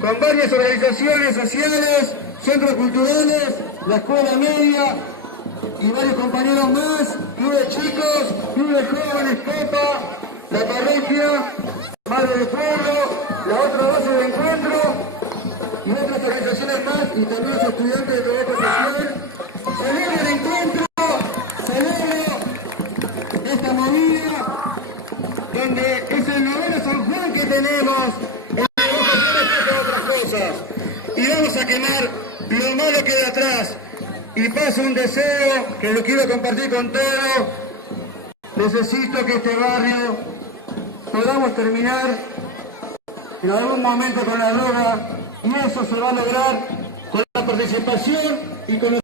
con varias organizaciones sociales, centros culturales, la escuela media y varios compañeros más, club de chicos, club de jóvenes, Copa, la parroquia, Madre de Pueblo, la otra base de encuentro y otras organizaciones más y también los estudiantes de trabajo social. Celebro el encuentro, celebro esta movida, donde es el noveno San Juan que tenemos, en otras cosas. Y vamos a quemar lo malo que de atrás. Y paso un deseo que lo quiero compartir con todos. Necesito que este barrio podamos terminar en algún momento con la droga, y eso se va a lograr con la participación y con